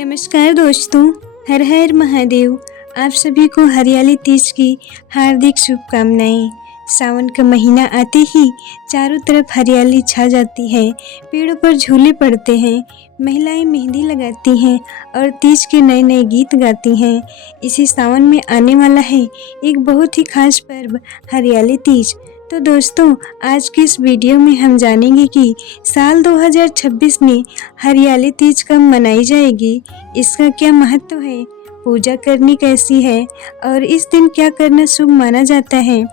नमस्कार दोस्तों, हर हर महादेव। आप सभी को हरियाली तीज की हार्दिक शुभकामनाएं। सावन का महीना आते ही चारों तरफ हरियाली छा जाती है, पेड़ों पर झूले पड़ते हैं, महिलाएं मेहंदी लगाती हैं और तीज के नए नए गीत गाती हैं। इसी सावन में आने वाला है एक बहुत ही खास पर्व हरियाली तीज। तो दोस्तों, आज की इस वीडियो में हम जानेंगे कि साल 2026 में हरियाली तीज कब मनाई जाएगी, इसका क्या महत्व है, पूजा करनी कैसी है और इस दिन क्या करना शुभ माना जाता है।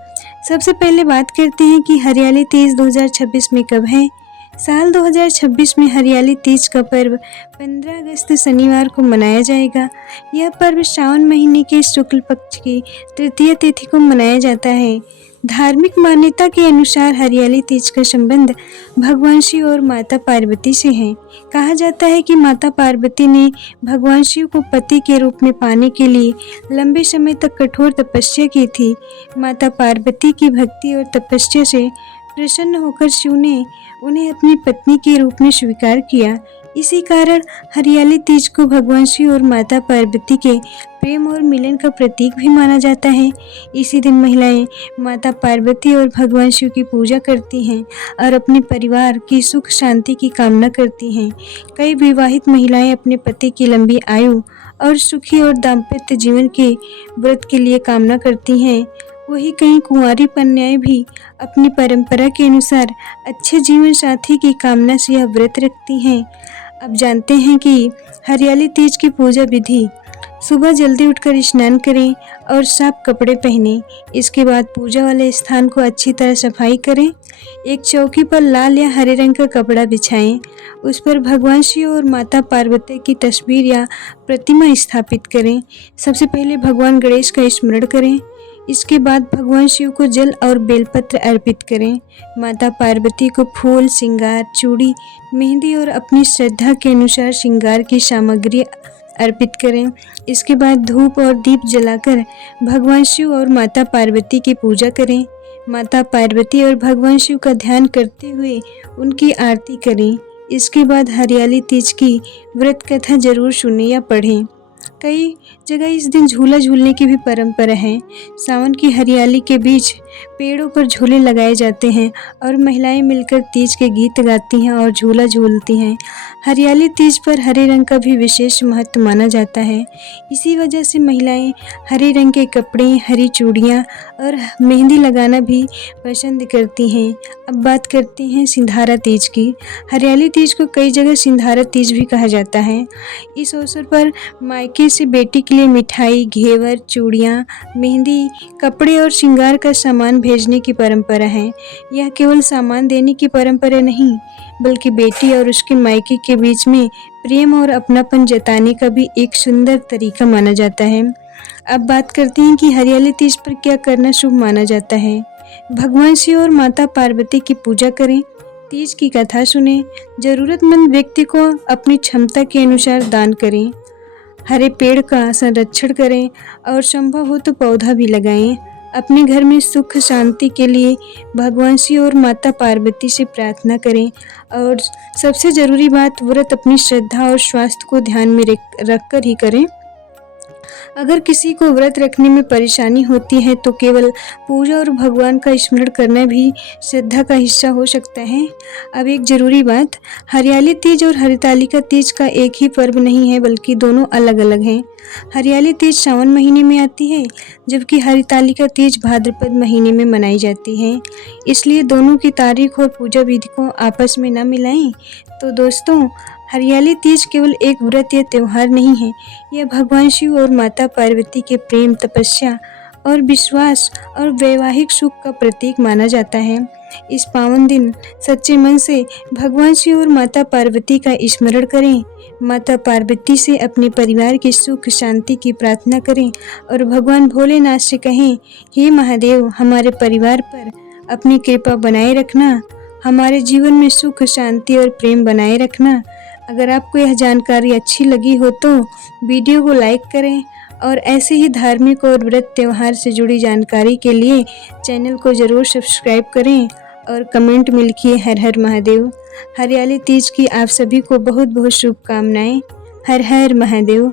सबसे पहले बात करते हैं कि हरियाली तीज 2026 में कब है। साल 2026 में हरियाली तीज का पर्व 15 अगस्त शनिवार को मनाया जाएगा। यह पर्व श्रावण महीने के शुक्ल पक्ष की तृतीय तिथि को मनाया जाता है। धार्मिक मान्यता के अनुसार हरियाली तीज का संबंध भगवान शिव और माता पार्वती से है। कहा जाता है कि माता पार्वती ने भगवान शिव को पति के रूप में पाने के लिए लंबे समय तक कठोर तपस्या की थी। माता पार्वती की भक्ति और तपस्या से प्रसन्न होकर शिव ने उन्हें अपनी पत्नी के रूप में स्वीकार किया। इसी कारण हरियाली तीज को भगवान शिव और माता पार्वती के प्रेम और मिलन का प्रतीक भी माना जाता है। इसी दिन महिलाएं माता पार्वती और भगवान शिव की पूजा करती हैं और अपने परिवार की सुख शांति की कामना करती हैं। कई विवाहित महिलाएं अपने पति की लंबी आयु और सुखी और दाम्पत्य जीवन के व्रत के लिए कामना करती हैं। वही कई कुंवारी कन्याएं भी अपनी परंपरा के अनुसार अच्छे जीवन साथी की कामना से यह व्रत रखती हैं। अब जानते हैं कि हरियाली तीज की पूजा विधि। सुबह जल्दी उठकर स्नान करें और साफ कपड़े पहनें। इसके बाद पूजा वाले स्थान को अच्छी तरह सफाई करें। एक चौकी पर लाल या हरे रंग का कपड़ा बिछाएं। उस पर भगवान शिव और माता पार्वती की तस्वीर या प्रतिमा स्थापित करें। सबसे पहले भगवान गणेश का स्मरण करें। इसके बाद भगवान शिव को जल और बेलपत्र अर्पित करें। माता पार्वती को फूल, श्रृंगार, चूड़ी, मेहंदी और अपनी श्रद्धा के अनुसार श्रृंगार की सामग्री अर्पित करें। इसके बाद धूप और दीप जलाकर भगवान शिव और माता पार्वती की पूजा करें। माता पार्वती और भगवान शिव का ध्यान करते हुए उनकी आरती करें। इसके बाद हरियाली तीज की व्रत कथा जरूर सुनें या पढ़ें। कई जगह इस दिन झूला झूलने की भी परंपरा है। सावन की हरियाली के बीच पेड़ों पर झूले लगाए जाते हैं और महिलाएं मिलकर तीज के गीत गाती हैं और झूला झूलती हैं। हरियाली तीज पर हरे रंग का भी विशेष महत्व माना जाता है। इसी वजह से महिलाएं हरे रंग के कपड़े, हरी चूड़ियाँ और मेहंदी लगाना भी पसंद करती हैं। अब बात करते हैं सिंधारा तीज की। हरियाली तीज को कई जगह सिंधारा तीज भी कहा जाता है। इस अवसर पर मायके से बेटी के लिए मिठाई, घेवर, चूड़ियाँ, मेहंदी, कपड़े और श्रृंगार का सामान भेजने की परंपरा है। यह केवल सामान देने की परंपरा नहीं, बल्कि बेटी और उसके मायके के बीच में प्रेम और अपनापन जताने का भी एक सुंदर तरीका माना जाता है। अब बात करते हैं कि हरियाली तीज पर क्या करना शुभ माना जाता है। भगवान शिव और माता पार्वती की पूजा करें, तीज की कथा सुनें, जरूरतमंद व्यक्ति को अपनी क्षमता के अनुसार दान करें, हरे पेड़ का संरक्षण करें और संभव हो तो पौधा भी लगाएं। अपने घर में सुख शांति के लिए भगवान शिव और माता पार्वती से प्रार्थना करें और सबसे ज़रूरी बात, व्रत अपनी श्रद्धा और स्वास्थ्य को ध्यान में रखकर ही करें। अगर किसी को व्रत रखने में परेशानी होती है तो केवल पूजा और भगवान का स्मरण करना भी श्रद्धा का हिस्सा हो सकता है। अब एक ज़रूरी बात, हरियाली तीज और हरितालिका तीज का एक ही पर्व नहीं है, बल्कि दोनों अलग अलग हैं। हरियाली तीज सावन महीने में आती है, जबकि हरितालिका तीज भाद्रपद महीने में मनाई जाती है। इसलिए दोनों की तारीख और पूजा विधि को आपस में न मिलाएं। तो दोस्तों, हरियाली तीज केवल एक व्रत या त्यौहार नहीं है, यह भगवान शिव और माता पार्वती के प्रेम, तपस्या और विश्वास और वैवाहिक सुख का प्रतीक माना जाता है। इस पावन दिन सच्चे मन से भगवान शिव और माता पार्वती का स्मरण करें, माता पार्वती से अपने परिवार की सुख शांति की प्रार्थना करें और भगवान भोलेनाथ से कहें, हे महादेव, हमारे परिवार पर अपनी कृपा बनाए रखना, हमारे जीवन में सुख शांति और प्रेम बनाए रखना। अगर आपको यह जानकारी अच्छी लगी हो तो वीडियो को लाइक करें और ऐसे ही धार्मिक और व्रत त्यौहार से जुड़ी जानकारी के लिए चैनल को ज़रूर सब्सक्राइब करें और कमेंट में लिखिए हर हर महादेव। हरियाली तीज की आप सभी को बहुत बहुत शुभकामनाएं। हर हर महादेव।